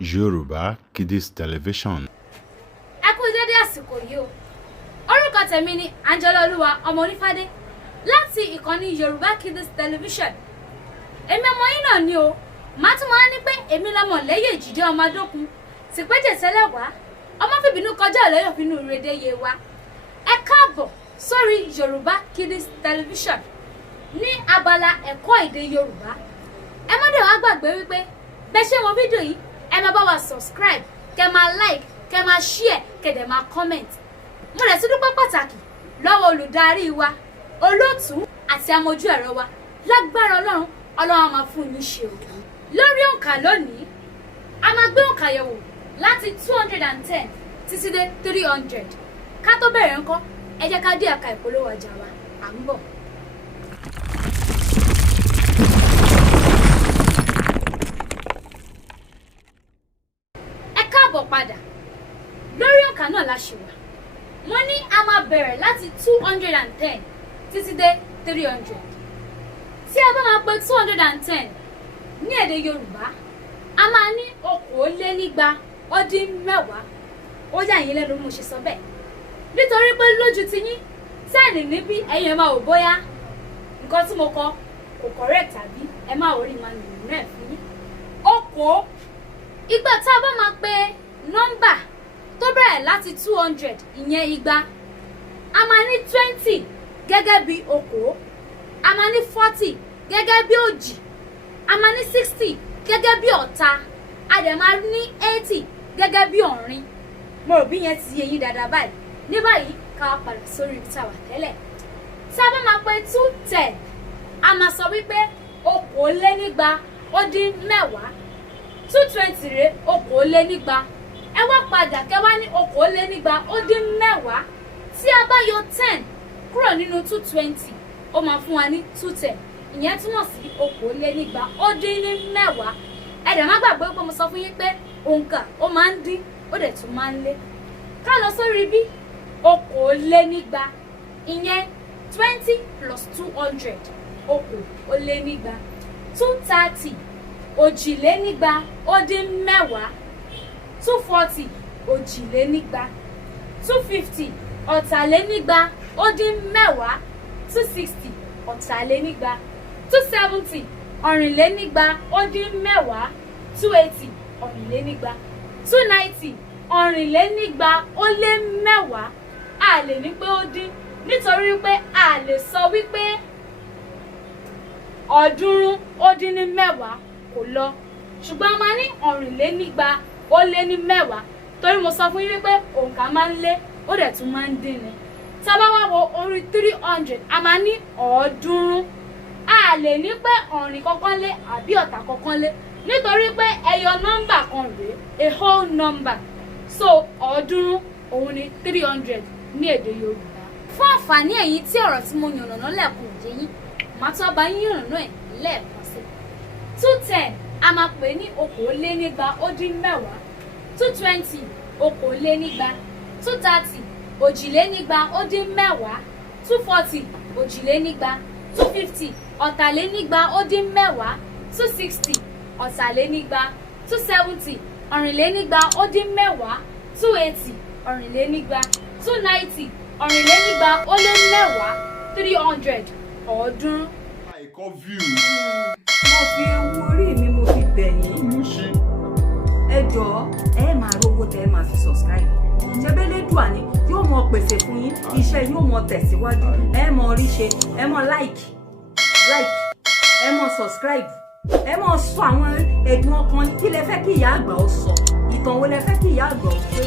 Yoruba Kids Television. Ẹ kú dédé àsìkò yìí o. Orúkọ tèmi ni Angeloluwa ọmọ Onífádé láti ìkànnì Yoruba Kids Television. Èmi ọmọ yín náà ni o. Màá tún máa ní pé èmi lọmọ lẹ́yìn Èjìdé ọmọ Adókun. Sì pé jẹ̀sẹ̀lẹ̀ wá. Ọmọ fìbínú kọjá ọ̀lẹ́yọ̀ fínú ìrèdè yé wa. Ẹ káàbọ̀ sórí Yoruba Kids Television ní abala ẹ̀kọ́ èdè Yorùbá. Ẹ má dẹ̀ wá gbàgbé wípé bẹ́ ṣe wo fídíò yìí ẹ máa bá wa subscribe, kẹ́ máa like, kẹ́ máa share, kẹ́ dẹ̀ máa comment. Mo rẹ̀ tún dúpẹ́ pàtàkì lọ́wọ́ olùdarí wa, olóòtú àti amójú ẹ̀rọ wa. Lágbára Ọlọ́run, Ọlọ́run máa fún yín ṣe o. Lórí òǹkà lónìí, a máa gbé òǹkà yẹ̀wò láti 210 títí dé 300. Ká tó bẹ̀rẹ̀ ńkọ́, ẹ jẹ́ ká dé ẹ̀ka ìpolówó ọjà wa. À ń bọ̀. Padà lórí òǹkà náà la ṣe wà. Wọ́n ní a máa bẹ̀rẹ̀ láti 210 títí dé 300. Tí a bá máa pè 210 ní èdè Yorùbá, a máa ní okòólénígba-ó-dín-mẹ́wàá. Ó yà yín lẹ́nu mo ṣe sọ bẹ́ẹ̀. Nítorí pé lójú ti yín sẹ́ẹ̀nì níbí ẹ̀yin ẹ máa wò bóyá nǹkan tí mo kọ kò correct tàbí ẹ máa orí máa nù náà fún yín. Okòó. Ìgbà tá a bá máa pè nọ́mbà tó bẹ̀rẹ̀ láti 200 ìyẹn igba, a máa ní 20 gẹ́gẹ́ bí okòó, a máa ní 40 gẹ́gẹ́ bí òjì, a máa ní 60 gẹ́gẹ́ bí ọ̀ta, a dẹ̀ máa ní 80 gẹ́gẹ́ bí ọ̀rin. Mo rò bí yẹn ti yé yín dáadáa báyìí. Ní báyìí ká wá padà sórí ibi tá a wà tẹ́lẹ̀. Tá a bá máa pè 210, a máa sọ wípé okòólénígba-ó-dín-mẹ́wàá. 220 rèé okòólénígba. Ẹ wá padà kẹ́ wá ní okòólénígba-ó-dín-mẹ́wàá. Tí a bá yọ 10 kúrò nínú 220, ó máa fún wa ní 210. Ìyẹn túmọ̀ sí okòólénígba-ó-dín-mẹ́wàá. Ẹ dẹ̀ má gbàgbé pé mo sọ fún yín pé òǹkà ó máa ń dín, ó dẹ̀ tún máa ń lé. Ká lọ sórí bí okòólénígba. Ìyẹn 20 plus 200 okòólénígba. 230 òjìlénígba-ó-dín-mẹ́wàá. 240 òjìlénígba. 250 ọ̀tàlénígba-ó-dín-mẹ́wàá. 260 ọ̀tàlénígba. 270 ọ̀rìnlénígba-ó-dín-mẹ́wàá. 280 ọ̀rìnlénígba. 290 ọ̀rìnlénígba-ó-lé-mẹ́wàá. A lè ní pé ó dín nítorí pé a lè sọ wípé ọ̀ọ́dúnrún-ó-dín-ní-mẹ́wàá kò lọ, ṣùgbọ́n a máa ní ọ̀rìnlénígba-ó-lé-ní-mẹ́wàá torí mo sọ fún yín wípé òǹkà máa ń lé ó dẹ̀ tún máa ń dín ni. Tá a bá wá wo orí 300, a máa ní ọ̀ọ́dúnrún. A lè ní pé ọ̀rìn kankan lé àbí ọ̀tà kankan lé nítorí pé ẹyọ nọ́mbà kan rèé, a whole number. So ọ̀ọ́dúnrún òun ni 300 ní èdè Yorùbá. Fún àǹfààní ẹ̀yin tí ọ̀rọ̀ tí mo yànnàná lẹ́ẹ̀kan òye yín, màá tún bá yín yànnàná ẹ̀ lẹ́ẹ̀kan sí. 210 a máa pè ní okòólénígba-ó-dín-mẹ́wàá. 220 okòólénígba. 230 òjìlénígba-ó-dín-mẹ́wàá. 240 òjìlénígba. 250 ọ̀tàlénígba-ó-dín-mẹ́wàá. 260 ọ̀tàlénígba. 270 ọ̀rìnlénígba-ó-dín-mẹ́wàá. 280 ọ̀rìnlénígba. 290 ọ̀rìnlénígba-ó-lé-mẹ́wàá. 300 ọ̀ọ́dúnrún. Àìkọ́ view. Mo fi ewu orí mi mo fi bẹ̀ yín. Ẹ jọ̀ọ́ ẹ máa rówó tẹ́ ẹ máa fi subscribe. Ṣẹ́bẹ́lẹ́dùà ni yóò mọ pèsè fún yín, iṣẹ́ yóò mọ tẹ̀síwájú, ẹ mọ rí ṣe, ẹ mọ like, ẹ mọ subscribe, ẹ mọ sọ àwọn ẹ̀dùn ọkàn kí lẹ fẹ́ kí ìyá àgbà ó sọ, ìtàn wo lẹ fẹ́ kí ìyá àgbà ó pé.